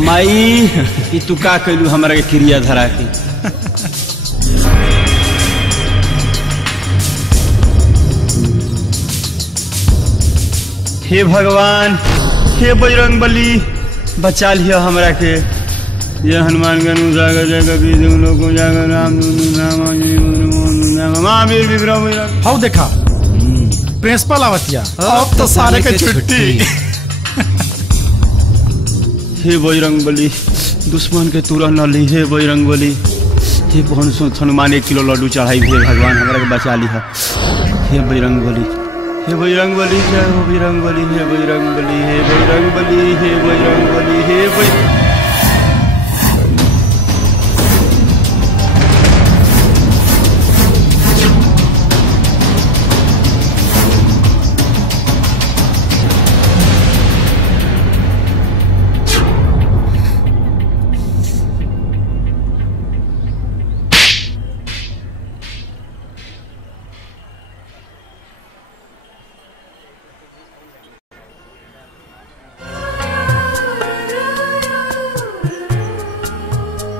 माई ई तू का कइलू हमरा के क्रिया धरा के। हे भगवान, हे बजरंगबली, बचा लिया हमरा के। ये हनुमान गनु जागर जगह भी लोगों जागर राम महावीर विक्रम। हाउ देखा प्रिंसिपल आवतिया, अब तो सारे के छुट्टी। हे बजरंगबली, दुश्मन के तुरंत न ली। हे बजरंगबली, हे हनुमान 1 किलो लड्डू चढ़ाई। हे भगवान हमरा के बचा लिया। हे बजरंगबली, हे बजरंगबली, जय हो बजरंगबली, हे बजरंगबली, हे बजरंगबली, हे बजरंगबली, हे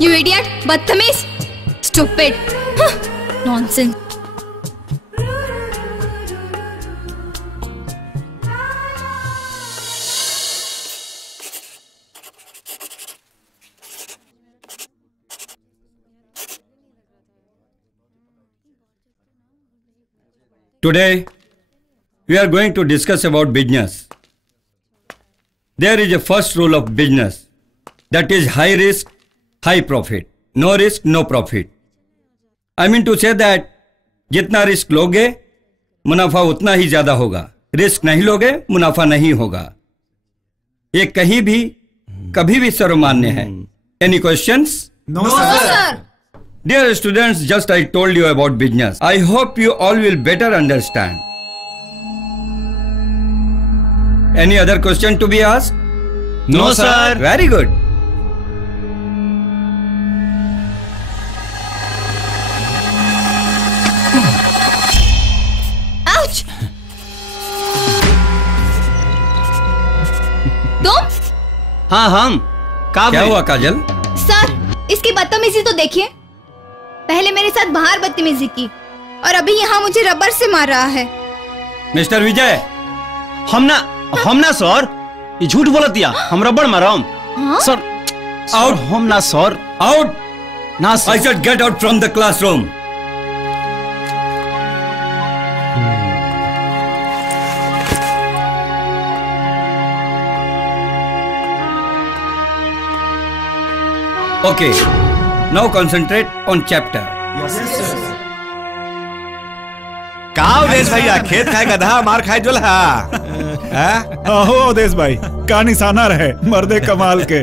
You idiot! बदतमीज! Stupid! Nonsense! Today, we are going to discuss about business. There is a first rule of business, that is high risk, high profit. No risk, no profit. I mean to say that जितना risk लोगे मुनाफा उतना ही ज्यादा होगा, risk नहीं लोगे मुनाफा नहीं होगा। ये कहीं भी कभी भी सर्वमान्य है। Any questions? No, sir. Dear students, just I told you about business. I hope you all will better understand. Any other question to be asked? No, sir. Very good. Ouch! तुम? हाँ हम। क्या हुआ काजल? सर, इसकी बदतमीजी तो देखिए। पहले मेरे साथ बाहर बदतमीजी की और अभी यहाँ मुझे रबर से मार रहा है। मिस्टर विजय, हम ना सर, ये झूठ बोलत दिया। हम रबड़ मारम। सर, आउट। हम ना सर। आउट। ना सर। I said get out from the classroom. Okay, now concentrate on chapter. Yes, sir. का उदेश भैया, खेत खाए गधा मार खाए जोला। आहो उदेश भाई, का निशाना रहे मर्दे कमाल के।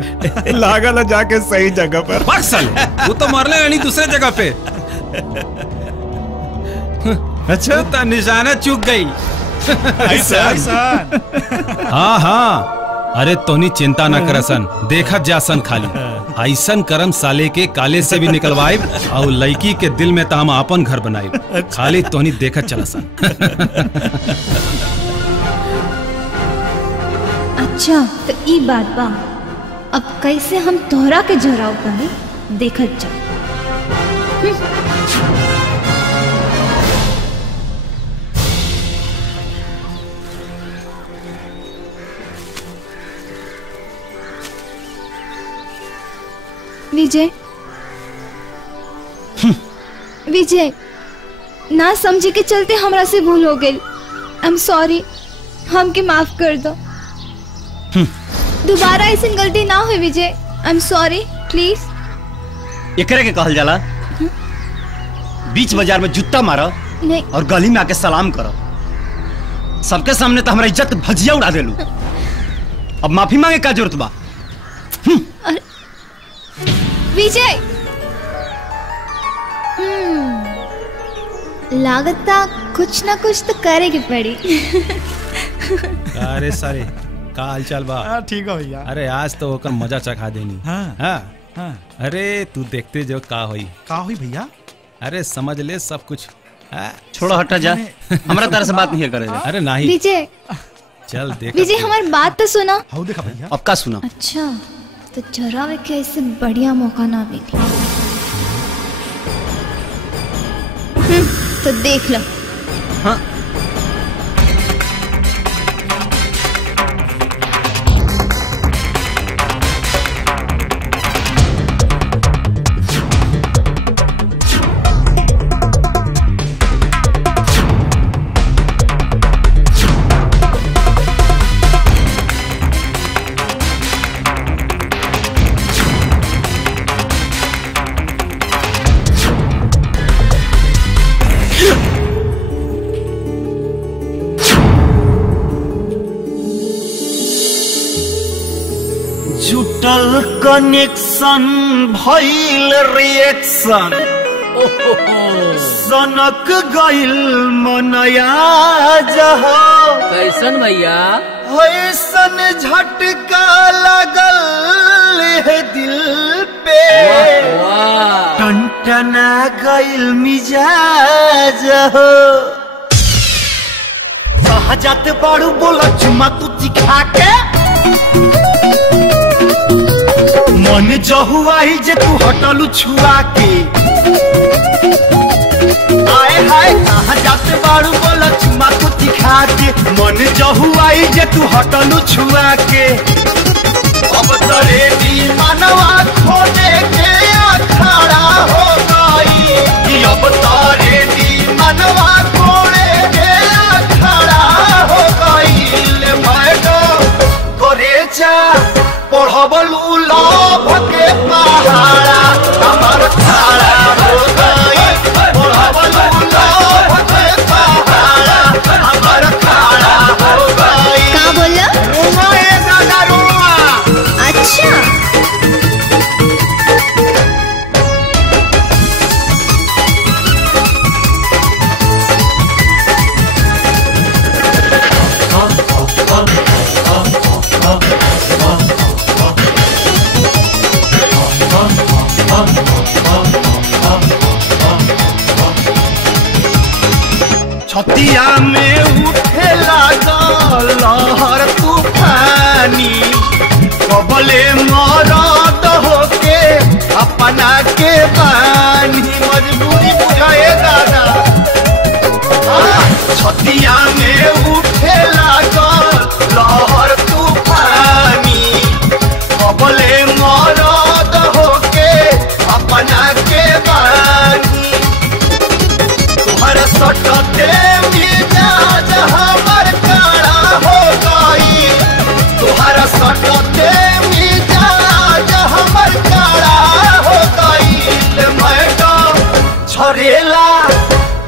लागल जाके सही जगह पर। बक्सल, वो तो मरले नहीं दूसरे जगह पे। अच्छा, तो निशाना चूक गई। ऐसा। हाँ हाँ, अरे तोनी चिंता न करसन, देखत जासन खाली। ऐसन करम साले के काले से भी निकलवाइब और लड़की के दिल में तो हम अपन घर बनाइब। खाली तोनी देखत चलसन। अच्छा तो ई बात बा। अब कैसे हम तोहरा के झराव करे देखत जा। विजय, विजय, ना समझे के चलते हमरा से भूल हो गई। आई एम सॉरी, हमके माफ कर दो। दोबारा ऐसी गलती ना हो Vijay. I am sorry, please. एकरे के कहल जाला बीच बाजार में जूता मारो नहीं और गली में आके सलाम करो। सबके सामने तो हमारा इज्जत भजिया उड़ा देलू। अब माफी मांगे का जरूरत बा? विजय, लागता कुछ ना कुछ तो करेगी पड़ी। अरे सारे का हालचाल बा? ठीक है भैया। अरे आज तो होकर मजा चखा देनी। हाँ। हाँ। अरे तू देखते जो का होई। का हुई भैया? अरे समझ ले सब कुछ। छोड़ो, हटा जा। हमारा तरह से बात नहीं करे। अरे नहीं, विजय, चल देख। विजय हमारी बात तो सुना। हाउ देखा भैया? अब का सुना? अच्छा तो चरावे के ऐसे बढ़िया मौका ना मिली। तो देख लो। हाँ जुटल कनेक्शन भइल रिएक्शन सनक गइल मनया जहो कैसन भैया ऐसन झटका लगल है दिल पे टनटना गइल मिजाज हो कहा जाते बाड़ू बोला चुमा तू दिखा के मन जहुआई जे तू हटलू छुआ के आए हाय कहाँ जाते बाड़ू बोला चुमा तू दिखा के मन जहुआई जे तू हटलू छुआ के अब तरे दी मनवा खोने के अखाड़ा हो गई कि अब तरे दी मनवा खोने के अखाड़ा हो गई ले मैडम करे जा पढ़बलू लोभ के पहाड़ा हमार खाड़ा हो गई पढ़बलू लोभ के पहाड़ा हमार खाड़ा हो गई। का बोला? रुआ ए दादा रुआ। अच्छा छतिया में उठे लागल लहर तूफानी कबले मरद होके अपना के बानी मजबूरी बुझाए दादा छतिया में उठे लागल लहर तूफानी कबले मरद होके अपना के बानी तुम्हारे सटते मिजाज हमर काड़ा हो गई तुम्हारा सटते मिजाज हमर काड़ा हो गई मैडम झरेला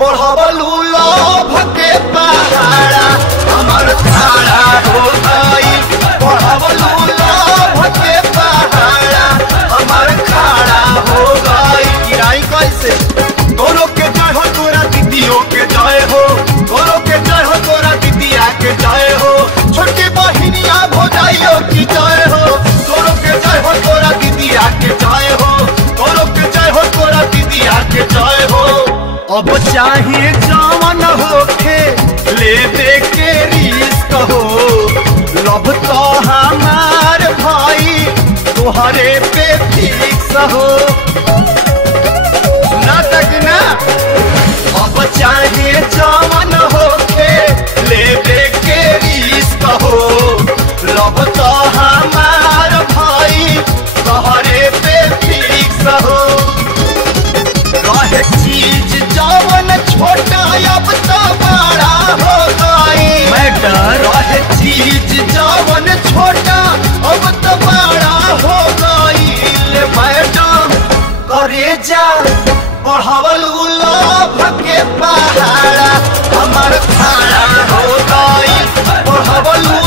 पढ़बलू लोभ के पहाड़ा हमर खाड़ा हो गई पढ़बलू लोभ के पहाड़ा हमर खाड़ा हो गई गिराई कैसे तोरो के जय हो तोरा दीदियों के जय हो तोरो के जय हो तोरा दीदिया के जय हो छोटी बहिनिया भौजाइयों की जय हो तोरो के जय हो तोरा दीदिया के जय हो तोरो के जय हो तोरा दीदिया के जय हो अब चाहे जवन होखे लेबे के रिस्क हो लब तो हमार भाई तोहरे पे फिक्स हो ना अब चाहे जवन होके लेबे के रिस्क हो लब तो हमार भाई तोहरे पे फिक्स हो रहे चीज जवन छोटा अब तो बड़ा हो गई मैडम रहे चीज जवन छोटा अब तो बड़ा हो गई मैडम करे जा पढ़बलू लोभ के पहाड़ा हमार खाड़ा हो गई पढ़बलू